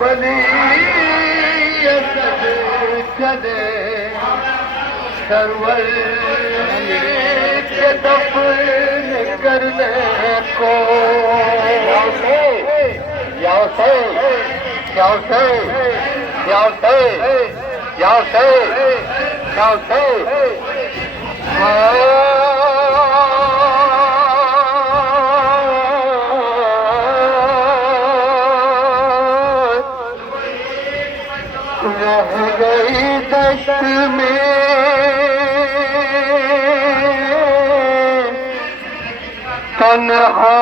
بنی کدے سرور کے دفن کرنے کو رہ گئی دشت میں تنہا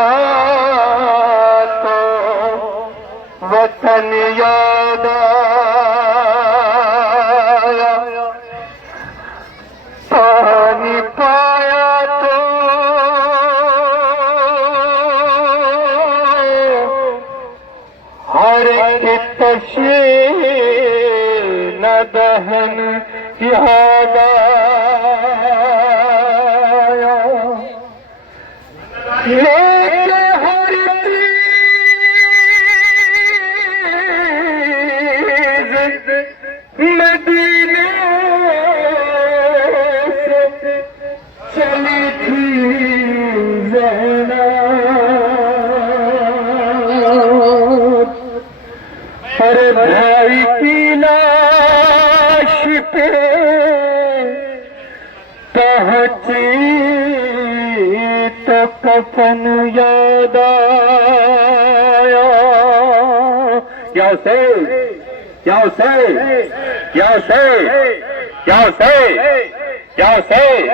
تو وطن یاد آیا پانی پایا تو ہر ایک تشریح نہ دہن یاد آیا لیکن ہر چیز مدینے سے چلی تھی زینب ہر بھائی کی لاش پہ پہنچی تو کفن یاد آیا یا حسین یا حسین یا حسین یا حسین یا حسین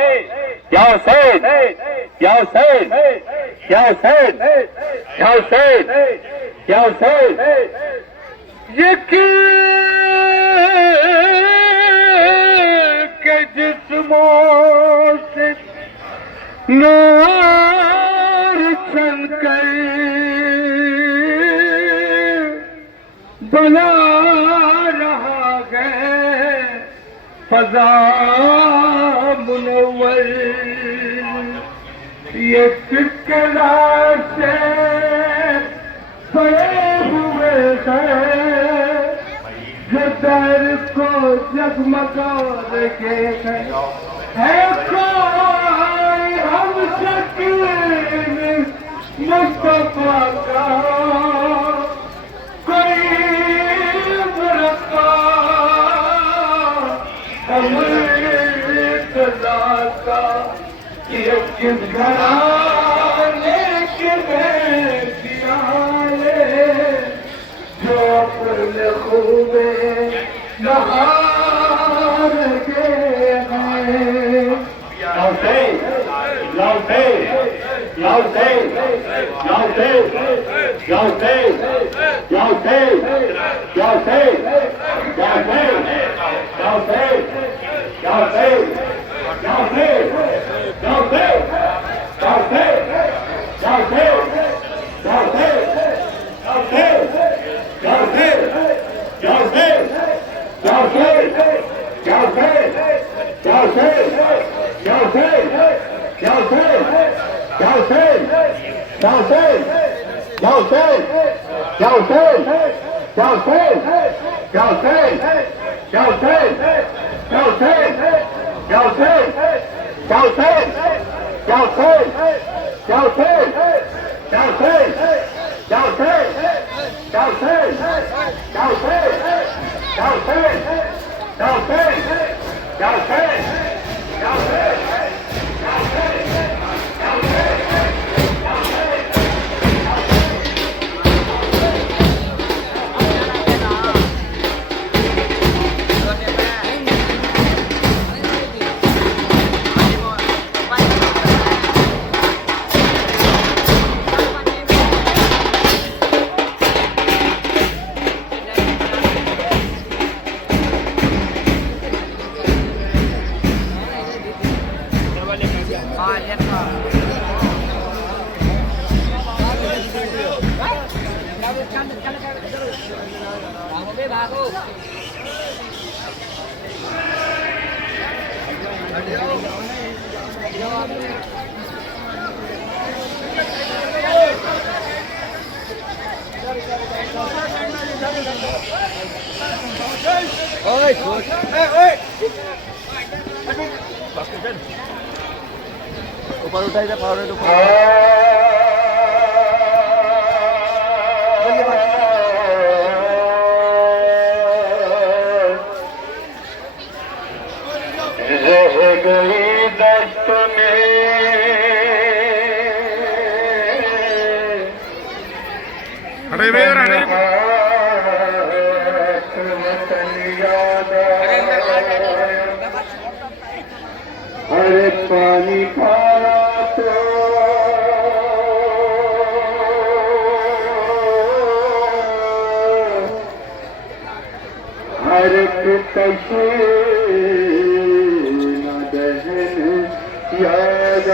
یا حسین یا حسین یا حسین یا حسین یا حسین کہ جسموں سے نور چن کر بلا رہا ہے فضا منور یہ فکرہ سے پڑے ہوئے ہیں جو در کو جگمگا رہے ہیں ہے کوئی ہم شکل مصطفیٰ کا کوئی مرقع مرتضیٰ کا یہ کس گھرانے کے جو اپنے خوب نہار کے ہیں اوپر اٹھائی دے پاور رہ گئی دست میں ارے پانی پایا تو ہر ایک نہ دہن یاد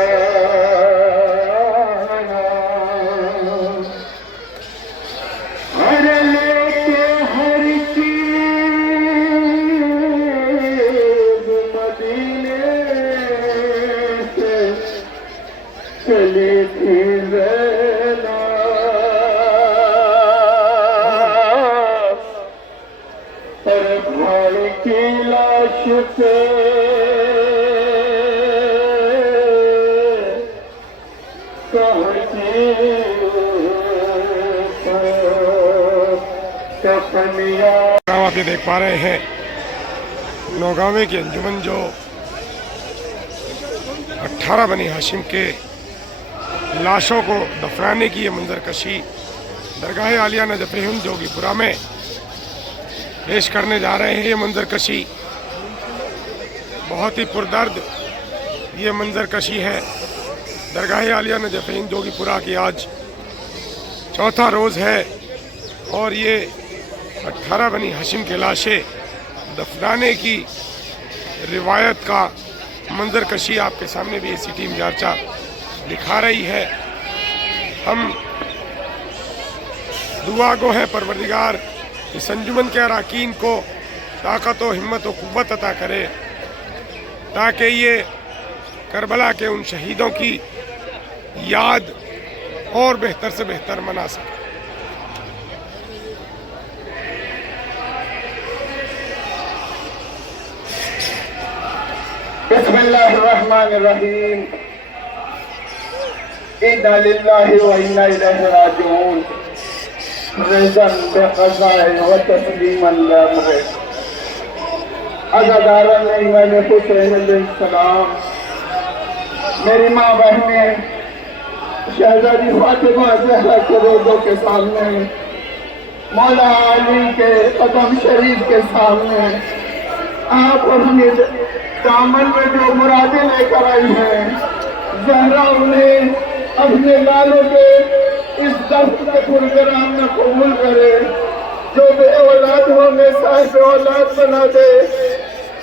ہر لے کے ہر چیز مدینے سے چلی تھی زینا پر بھائی کی لاش پہ آپ یہ دیکھ پا رہے ہیں نوگاوے کی انجمن جو 18 بنی ہاشم کے لاشوں کو دفنانے کی یہ منظر کشی درگاہ عالیہ نجف ہند جوگی پورہ میں پیش کرنے جا رہے ہیں۔ یہ منظر کشی بہت ہی پردرد یہ منظر کشی ہے۔ درگاہ عالیہ نجف ہند جوگی پورہ کی آج چوتھا روز ہے اور یہ 18 بنی ہاشم کے لاشیں دفنانے کی روایت کا منظر کشی آپ کے سامنے بھی ایسی ٹیم جارچہ دکھا رہی ہے۔ ہم دعا گو ہے پروردگار اس انجمن کے اراکین کو طاقت و ہمت و قوت عطا کرے تاکہ یہ کربلا کے ان شہیدوں کی یاد اور بہتر سے بہتر منا سکے۔ بسم اللہ الرحمن الرحیم انا للہ و انا الیہ راجعون رضا بقضاء و تسلیما لامر عزاداران امام حسین علیہ السلام، میری ماں بہنیں، شہزادی فاطمہ زہرا کے روضوں کے سامنے، مولا علی کے قدم شریف کے سامنے آپ اپنی دامن میں جو مرادیں لے کر آئی ہیں، زہرا انہیں اپنے لالوں کے اس دفت کے پروگرام میں قبول کرے، جو بے اولاد ہوں میں صاحب اولاد بنا دے۔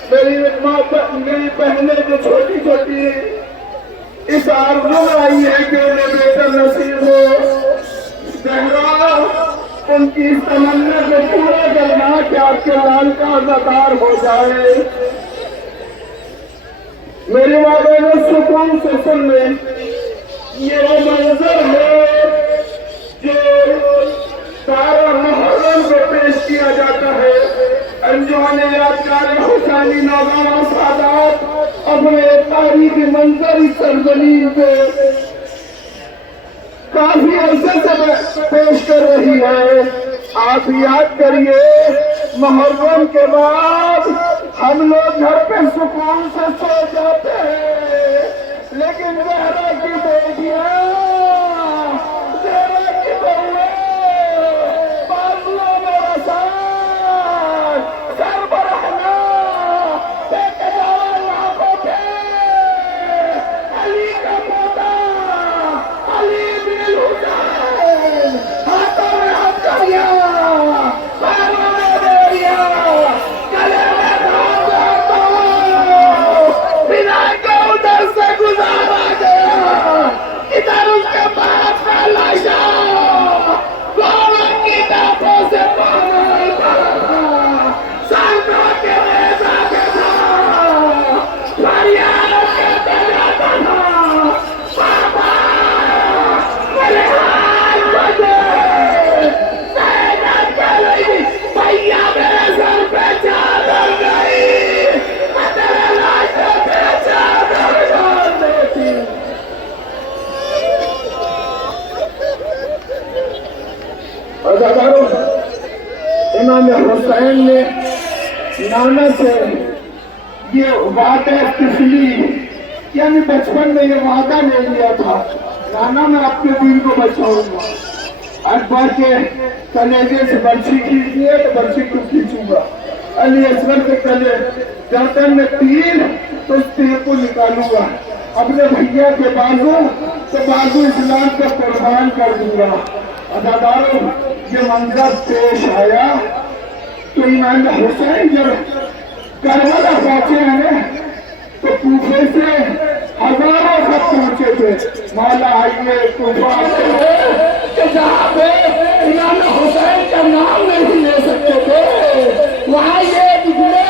میری بہنیں جو چھوٹی چھوٹی اس آرزو میں آئی ہے کہ انہیں بیٹا نصیب ہو، زہرا ان کی اس تمنا کو پورا کرنا کہ آپ کے لال کا عزادار ہو جائے۔ میری ماں بہنوں سکون سے سن لیں، یہ وہ منظر ہے جو سارا محرم کو پیش کیا جاتا ہے۔ انجمن یادگار حسینی نوگاواں سادات اپنے تاریخی منظر اس سرزمین پہ کافی عرصے سے پیش کر رہی ہے۔ آپ یاد کریے، محرم کے بعد ہم لوگ گھر پہ سکون سے سو جاتے ہیں، لیکن زہرا کی بیٹیاں، زہرا کی بہویں بازوؤں میں رسان، سر برہنا، بیٹے جوان آنکھوں پہ، علی کا پوتا، علی بن الحسین، ہاتھوں میں ہتھیلیاں، پیروں میں بیڑیاں، گلے میں دھاگا، بنا کے عزاداروں، امام حسین نے نانا سے یہ وعدہ تفلی یعنی بچپن میں یہ وعدہ لے لیا تھا، نانا میں اپنے دین کو بچاؤں گا، اکبر کے کلیجے سے برچھی کھینچ دیے تو برچھی کو کھینچوں گا، علی اصغر کے کلے گردن میں تیر تو اس تیر کو نکالوں گا، اپنے بھیا کے بازو تو بازو اسلام کا قربان کر دوں گا۔ عزاداروں، یہ منظر پیش آیا تو امام حسین جب کربلا پہنچے ہیں تو کوفے سے ہزاروں خط پہنچے تھے، مولا آئیے کوفہ کہ جہاں پہ امام حسین کا نام نہیں لے سکتے تھے وہاں یہ نکلے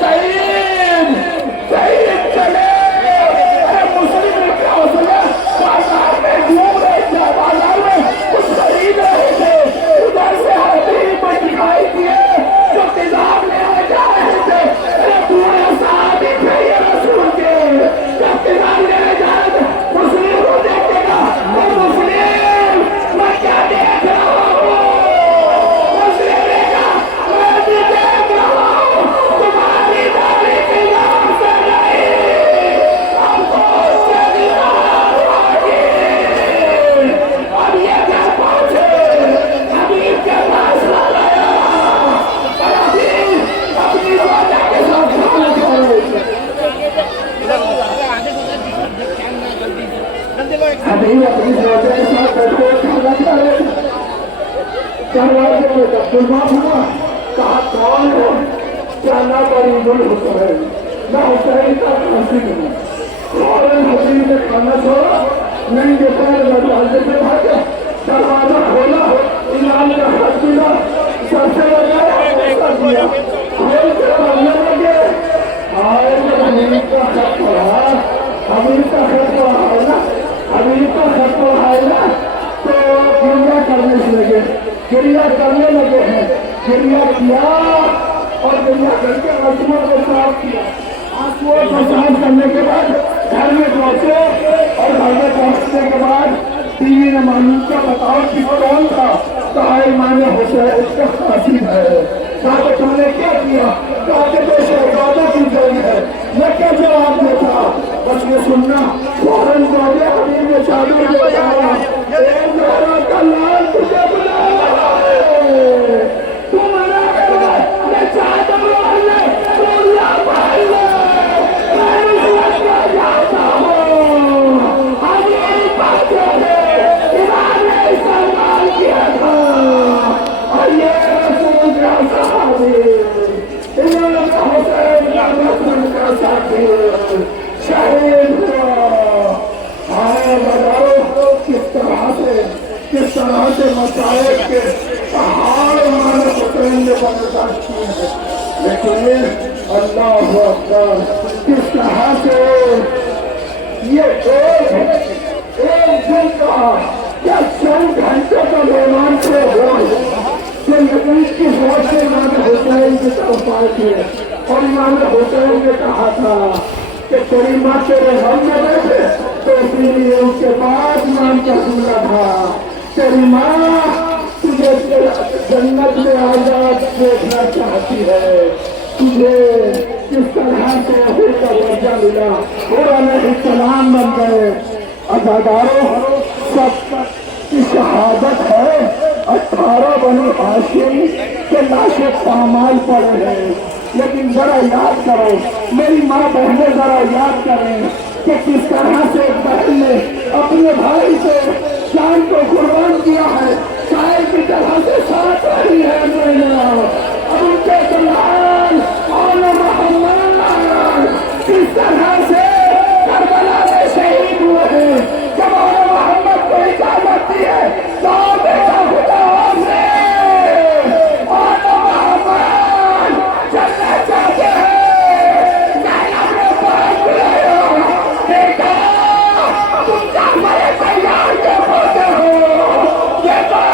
شہید شہید چلے، مسلم کا حوصلہ بازار میں گھوم رہے تھے، بازار میں کچھ خرید رہے تھے، ادھر سے حبیب دکھائی دیے جو کتاب لینے جا رہے تھے، پورے صحابی تھے یہ رسول کے، جب کتاب لینے جا رہے تھے مسلم کو دیکھے گا، وہ مسلم میں کیا دیکھ رہا ہوں، مسلم کا میں بھی دیکھ رہا ہوں، تمہاری داڑھی کی نام سے نہیں، ہم کو اس سے دیدار ہوگی۔ اب یہ کیا پہنچے حبیب کے فیصلہ لیا اور حبیب اپنی وعدہ کے ساتھ کھانا کھا رہے تھے۔ حبیب اپنی وعدہ کے ساتھ بیٹھے کھانا کھا رہے تھے، دروازے میں ترجمہ ہوا، کہا کون ہو؟ کیا نہ برید الحسین، نہ حسین کا قاصد ہوں۔ فوراً حبیب نے کھانا چھوڑا، ننگے پیر دروازے پہ بھاگے، دروازہ کھولا، امام کا خط ملا، سر سے لگایا، کر دیا، کھول کے پڑھنے لگے، آئے جب حبیب کا خط پڑھا، حبیب کا خط پڑھا ہے نا، حبیب کا خط پڑھا ہے نا، تو گریہ کرنے سے لگے، گریہ کرنے لگے ہیں، گریہ کیا اور گریہ کر کے آنسوؤں کو صاف کیا، آنسوؤں کو صاف کرنے کے بعد گھر میں پہنچے اور گھر میں پہنچنے کے بعد بیوی نے معلوم کیا بتاؤ کہ کون تھا؟ کہا امام حسین اس کا قاصد ہے۔ کہا کہ تم نے کیا کیا؟ کہا کہ تو شہزادہ کی جنگ ہے، میں کیا جواب دیتا؟ بس یہ سننا، فوراً دوڑے حبیب نے چادر کو اٹھایا، اے زہرا کا لال تجھے بلا رہا ہے، تو منع کرے، میں چادر اوڑھ لے، چوڑیاں پہن لے، میں رشوت کا جاتا ہوں۔ حبیب بچے تھے، امام نے استعمال کیا تھا، اور یہ رسول کا صحابی، امام حسین کا رسول کا ساتھی، شہید ہوا۔ آئے بتاؤ کس طرح سے مسائل کے پہاڑ امام حسین نے برداشت کیے ہیں، لیکن اللہ اکبر کس طرح سے یہ ایک دن کا یا چند گھنٹے کا مہمان سے ہوا کہ یقین کی فوج سے امام حسین کی طرف آئے تھے اور امام حسین نے کہا تھا کہ تیری ماں تیرے غم میں بیٹھے تو اسی لیے اس کے بعد امام کا جملہ تھا، تیری ماں تجھے جنت میں آزاد دیکھنا چاہتی ہے، تجھے کس طرح سے حور کا درجہ ملا، حور علیہ السلام بن گئے۔ عزاداروں، سب کی شہادت ہے، 18 بنی ہاشم کے لاشیں پامال پڑے ہیں، لیکن ذرا یاد کرو، میری ماں بہنیں ذرا یاد کریں کہ کس طرح سے ایک بہن نے اپنے بھائی سے جان کو قربان کیا ہے، شاعر کی طرح سے ساتھ رہی ہے اب ان کے جلال اور محمد کس طرح سے کربلا میں شہید ہوئے ہیں، جب اور محمد کو اجازت دی ہے تو بیٹا خدا سے اور محمد چلنا چاہتے ہیں، زینب نے بات بلایا، بیٹا تم جعفر تیار کے ہوتے ہو، یہ بات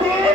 3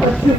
25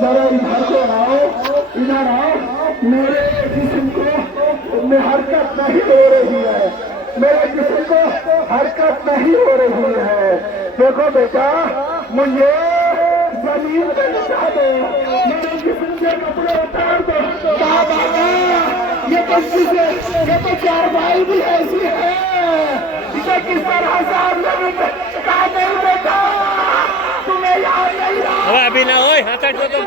ذرا ادھر کو آؤ، ادھر آؤ، میرے جسم کو میں حرکت نہیں ہو رہی ہے، میرے جسم کو حرکت نہیں ہو رہی ہے۔ دیکھو بیٹا، مجھے زمین پہ لٹا دو، میرے جسم کے کپڑے اتار دو۔ بابا یہ تو چارپائی بھی ایسی ہے، اسے کس طرح سے آپ نے کہا نہیں بیٹا، تمہیں یاد نہیں رہا؟ ابھی نہ ہوئے ہاتھ ہٹ دو تم۔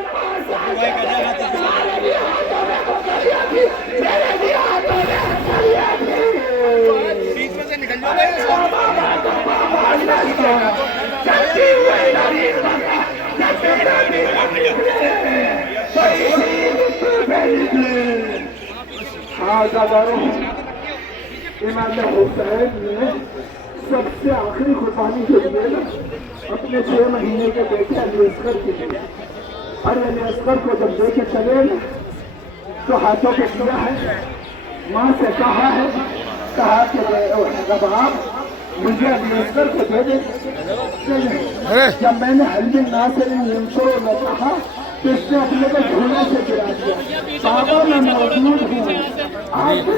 بیچ میں سے نکل جاؤ۔ امام حسین نے سب سے آخری قربانی جو دی ہے نا، اپنے 6 مہینے کے بیٹے علی اصغر کی دی، اور علی اصغر کو جب لے کے چلے نا تو ہاتھوں پہ کیا ہے، ماں سے کہا کہ رباب مجھے علی اصغر کو دے دے۔ جب میں نے حلب ناصر منصور میں کہا تو اس نے اپنے کو جھولے سے گرا دیا۔ بابا میں موجود ہوں، آپ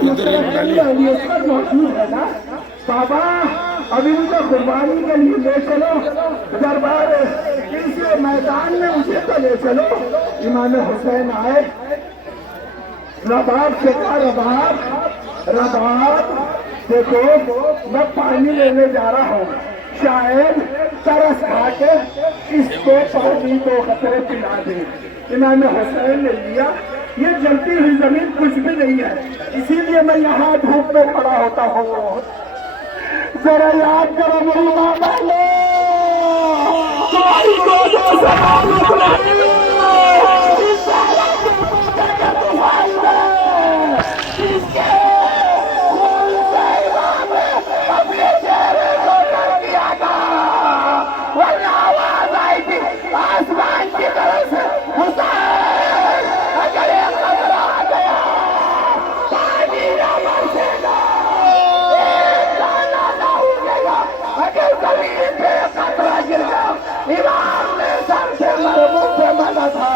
علی اصغر موجود ہے نا؟ بابا ابھی ان کو قربانی کے لیے لے چلو، دربار اس میدان میں اسے تو لے چلو۔ امام حسین آئے، رباب سے کہا رباب دیکھو میں پانی لینے جا رہا ہوں، شاید ترس کھا کے اس کو پانی 2 قطرے پلا دے۔ امام حسین نے لیا، یہ جلتی ہوئی زمین کچھ بھی نہیں ہے، اسی لیے میں یہاں دھوپ میں کھڑا ہوتا ہوں۔ ذرا یاد کرو میری ماں بہنوں، تمہاری کوششوں سے معلوم نہیں اس سارا کے پوچھے کے طوفان میں اس کے خون سے امام نے اپنے چہرے کو کر دیا تھا، ورنہ آواز آئی تھی آسمان کی طرف سے، حسین اگر ایک قطرہ آ گیا پانی نہ برسے گا، ایک دانہ نہ اگے گا، اگر زمین پہ ایک قطرہ گر گیا۔ امام نے سر سے مرموم پہ مانا تھا،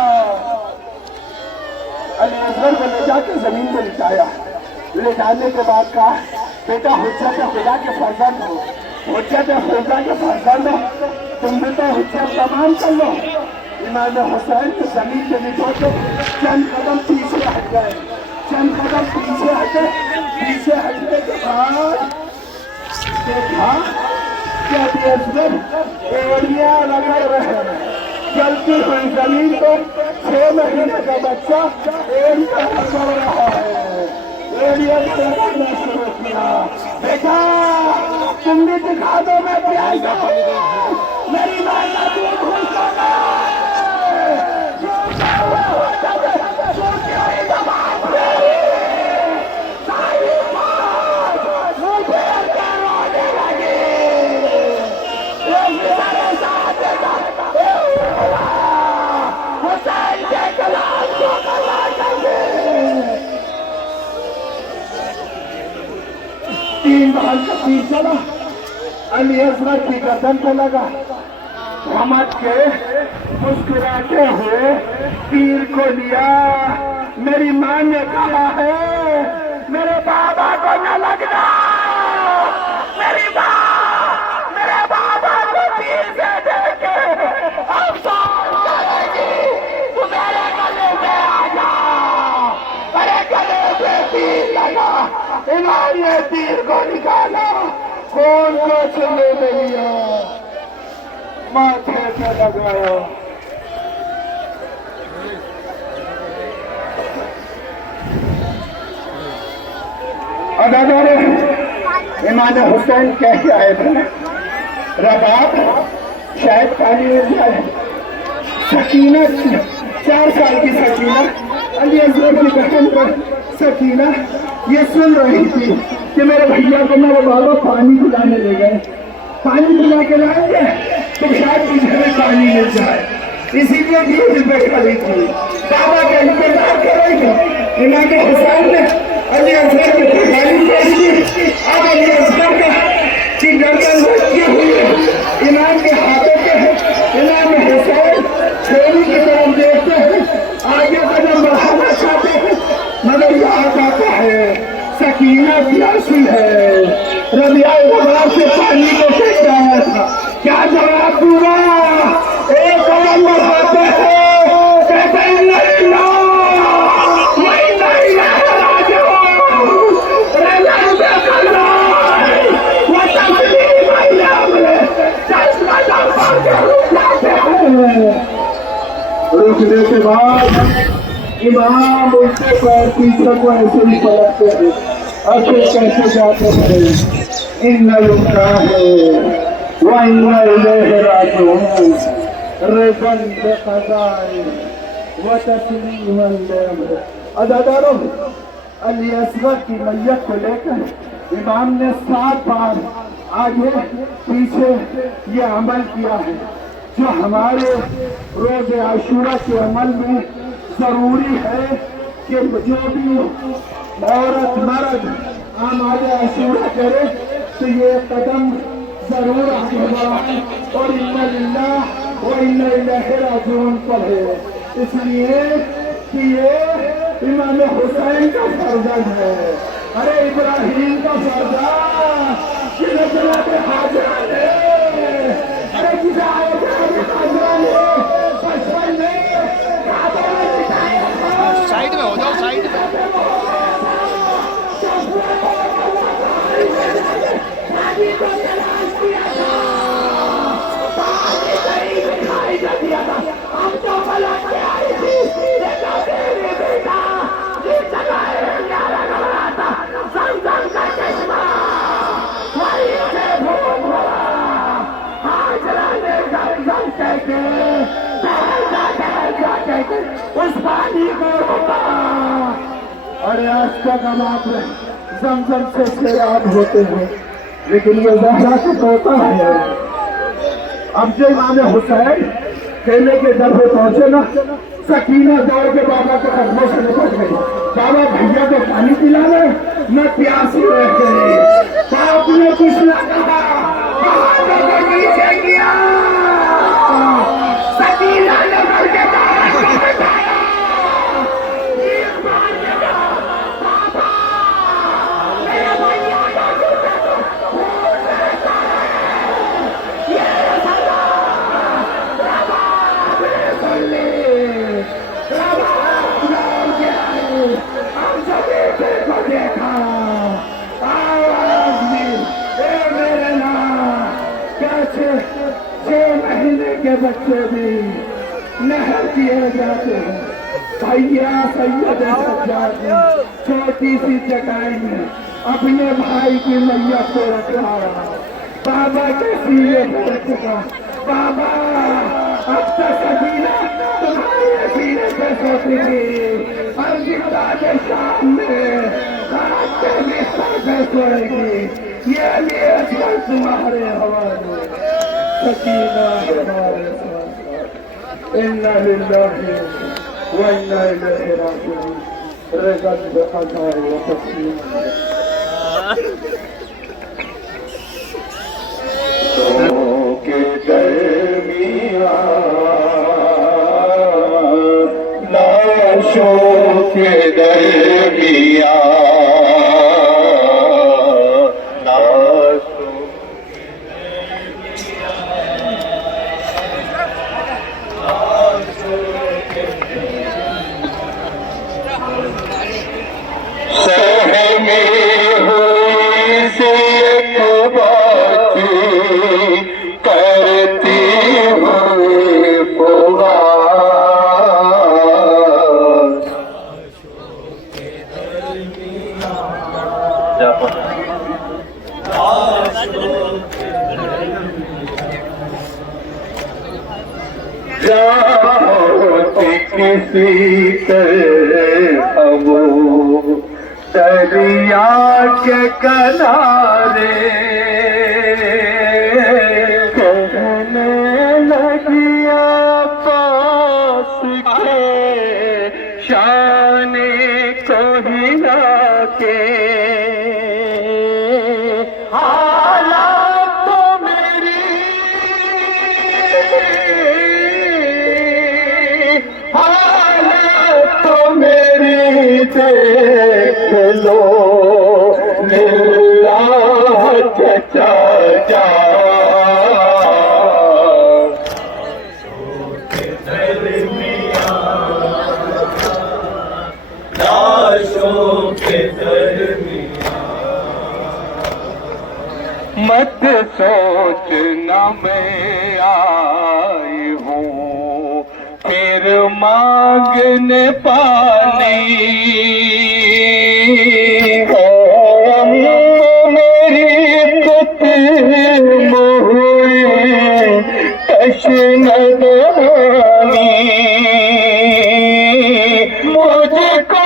علی اصغر کو لے جا کے زمین پہ لٹایا، لے جانے کے بعد کہا بیٹا حجت خدا کے فرزند ہو، حجت خدا کے فرزند ہو، تم بھی تو حجت تمام کر لو۔ امام حسین کو زمین پہ لٹو کے چند قدم پیچھے ہٹ گئے، چند قدم پیچھے ہٹے، پیچھے ہٹنے کے بعد دیکھا کہ علی اصغر ایڑیاں رگڑ رہے ہیں، جلتی ہوئی زمین کو 6 مہینے کا بچہ ایڑیاں رگڑ رہا ہے، ایڑیاں رگڑنا شروع کیا۔ بیٹا تم بھی دکھا دو میں پیاسا ہوں، میری ماں کا دودھ ہوتا ہے، سوچے ہوئی زبان میری ساری بات مجھے کیا رونے لگی، ایک میرے ساتھ حسین کے کلام کو قضا کر دے۔ 3 بار کا تیر چلا، علی اصغر کی گردن پہ لگا، رحمت کے مسکراتے ہوئے تیر کو لیا۔ میری ماں نے کہا ہے میرے بابا کو نہ لگنا، میری ماں میرے بابا کو تیر سے دیکھ کے افسوس کرے گی، تو میرے گلے پہ آ جا، میرے گلے پہ تیر لگا۔ امام نے تیر کو نکالا، خون کو چلے میں لیا، ماتھے پہ لگایا۔ ادادارے امام حسین کہہ کے آئے تھے رباب شاید پانی مل جائے، سکینہ 4 سال کی سکینہ، علی اصغر کی بہن پر سکینہ یہ سن رہی تھی کہ میرے بھیا کو میرے بابا پانی پلانے لے گئے، پانی پلا کے لائیں گے تو شاید مجھے میں پانی مل جائے، اسی لیے دھیرے پہ کھڑی تھی، بابا کا انتظار کر رہی تھی۔ امام حسین نے علی اصغر کی قربانی پیش کی، اب علی اصغر کی گردن لٹکی ہوئی ہے، امام کے ہاتھوں پہ ہے، امام حسین چھوڑی کی طرف دیکھتے ہیں مدینہ پیاسی ہے، ربیع الاول سے پانی کو پھینک رہا تھا، کیا جواب دوں گا؟ ایک اور مرحبا ہے، کہتے ہیں للہ وإنا إليه راجعون، رضا بالله وتسليما لأمره، تسليما لأمره۔ رکنے کے بعد امام ان سے پیسے کو ایسے ہی پلٹتے ہیں اور پھر کیسے جاتے ہیں، ان للہ وإنا إلیہ راجعون، رضا بقضائه وتسلیما لأمره۔ عزاداروں، علی اصغر کی میت کو لے کر امام نے 7 بار آگے پیچھے یہ عمل کیا ہے جو ہمارے روز عاشورہ کے عمل میں ضروری ہے کہ جو بھی عورت مرد اعمال عاشورہ کرے تو یہ قدم ضرور آگے بڑھائے اور انا للہ وإنا إلیہ راجعون پڑھے، اس لیے کہ یہ امام حسین کا فرزند ہے، ارے ابراہیم کا فرزند، یہ جناب حاجرہ نے، ارے کسی حاجرہ نے 55 نے کعبہ میں بٹھایا تھا۔ سائڈ میں ہو جاؤ، سائڈ میں۔ اس پانی کو روکا، اور آج تک ہم آپ زمزم سے سیراب ہوتے ہیں، لیکن یہ زہرا کا طوطا ہے۔ اب جو امام حسین کھیلے کے در پہ پہنچے نا، سکینہ دوڑ کے بابا کے قدموں سے لپٹ گئی، بابا بھیا کو پانی پلا لے، میں پیاسی رہ گئی۔ باپ نے کچھ نہ کہا، بہادر کو نیچے کیا، سکینہ نے بڑھ کے دار کو بٹھایا، کے بچے بھی نہر کیے جاتے ہیں، سید سجاد نے چھوٹی سی چٹائی میں اپنے بھائی کی میت کو رکھا، بابا کے سینے پہ رکھا، بابا اب تک سکینہ تمہارے سینے پہ سوتی تھی، اور جہاد شام میں رات کے بستر پہ سوئے گی، یہ لیے تمہارے حوالے سکینہ ہمارے ساتھ، انا للہ وإنا إلیہ راجعون، رضا بقضائه وتسلیما۔ کے درمیان لاشوں کے درمیان کسی طرح وہ دریا کے کنارے کہنے لگیا پاس کے شان کوہیلا کے دیکھ لو میں آئی ہوں پھر مانگنے پانی میری قسم ہوئی تشنہ دانی مجھ کو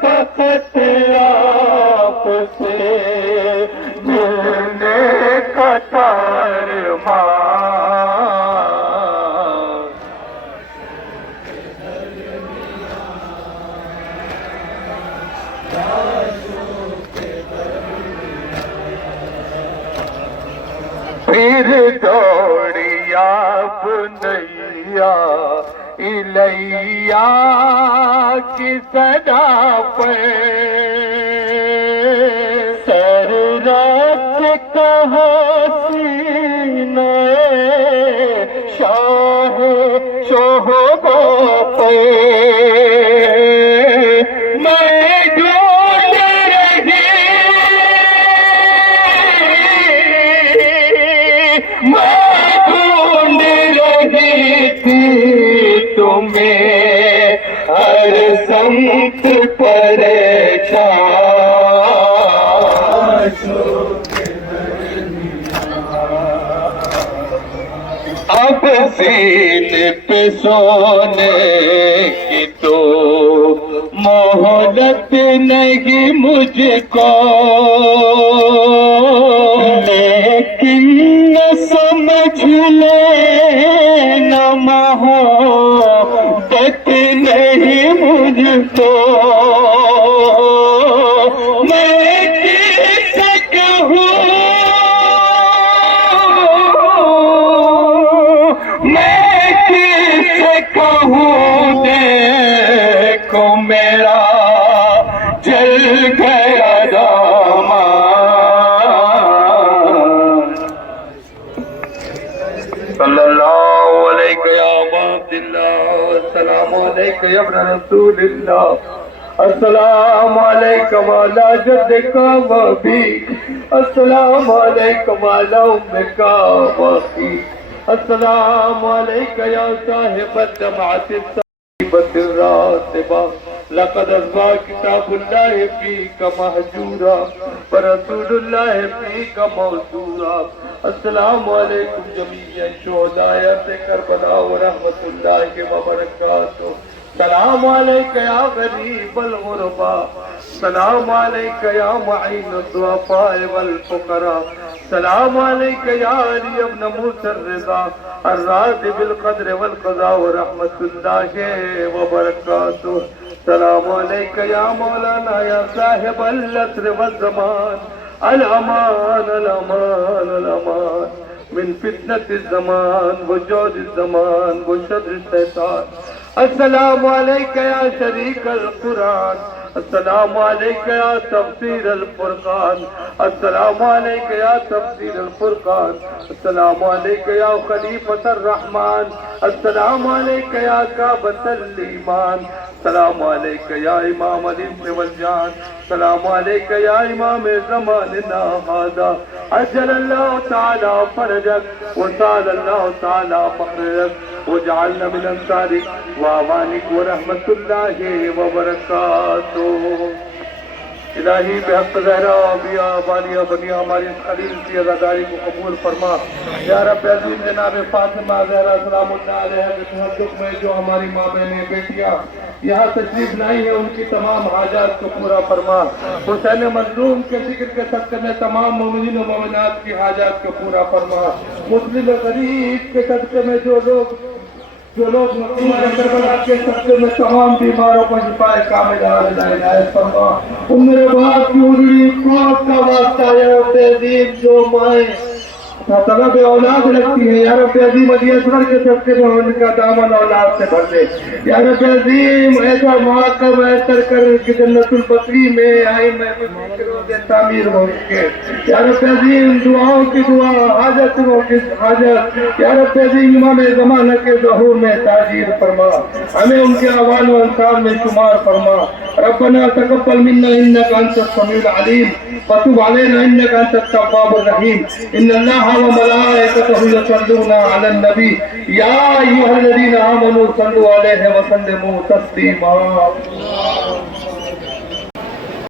فقط آپ سے ملنے کا تارمان پھر دوڑیا بنیا الیا کی صدا پہ سر رکھ کہاں سینے شاہ شوہبا پہ میں ڈھونڈ رہی تمہیں ہر سمت پریشان اب سینے پہ سونے کی تو مہلت نہیں مجھ کو لیکن سمجھ لینا محبت نہیں مجھ کو میں کس سے کہوں میں کس سے کہوں دیکھو میرا جل گیا دامان صلی اللہ علیہ یا عبد اللہ السلام علیکم یا ابن رسول اللہ السلام علیکم وعلا جدک و ابیک السلام علیکم وعلا امک و اخیک السلام علیکم یا صاحب الجماعت الصحیبۃ الراتبہ لقد اصبح کتاب اللہ فیک محجورا ورسول اللہ فیک موصورا السلام علیکم جمیع شہداء کربلا ورحمۃ اللہ وبرکاتہ سلام علیک یا غریب الغربا سلام علیک یا معین الضعفاء والفقراء سلام علیک یا علی ابن موسی الرضا الراض بالقدر والقضاء ورحمۃ اللہ وبرکاتہ سلام علیک یا مولانا یا صاحب العصر والزمان الامان الامان الامان من فتنة الزمان وجود الزمان وشر الشیطان السلام علیک یا شریک القرآن السلام علیک یا تفسیر الفرقان السلام علیک یا تفسیر الفرقان السلام علیک یا خلیفۃ الرحمن السلام علیک یا کعبۃ الایمان السلام علیک یا امام الانس والجان السلام علیک یا امام زماننا هذا عجل اللہ تعالی فرجک وسال اللہ تعالی فخرک وجعلنا من انصارک وعوانک ورحمت اللہ وبرکاتہ الہی بحق زہرا بیا بالیہ بنیا ہماری خلیل کی عزاداری کو قبول فرما یا رب عزیز جناب فاطمہ زہرا سلام اللہ علیہ کے تحقق میں جو ہماری ماں بہنیں بیٹیاں یہاں تشریف لائی ہیں ان کی تمام حاجات کو پورا فرما حسین مظلوم کے ذکر کے صدقے میں تمام مومنین و مومنات کی حاجات کو پورا فرما مسلم غریب کے صدقے میں جو لوگ کربلا کے صدقے میں تمام بیماروں کو شفا کامل عنایت فرما ان میرے باپ کی اجڑی کوٹ کا واسطہ ہے تہذیب جو مائیں طلب اولاد لگتی ہے. یا رب عظیم علی اصغر کے صدقے میں ان کا دامن اولاد سے بھر دے. یا رب عظیم ایسا موقع میسر کر کہ جنت البقیع میں آئی محبوب کے روزے تعمیر ہو کے. یا رب عظیم دعاؤں کی دعا، حاجتوں کی حاجت. یا رب عظیم امام زمانہ کے ظہور میں تاجیر فرما، ہمیں ان کے اعوان و انصار میں شمار فرما. ربنا تقبل منا انك انت السميع العليم وتب علينا انك انت التواب الرحيم. ان الله وملائكته يصلون على النبي يا ايها الذين امنوا صلوا عليه وسلموا تسليما.